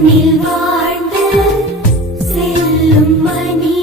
மண்ணில் வாழ்ந்து செல்லும் மணி.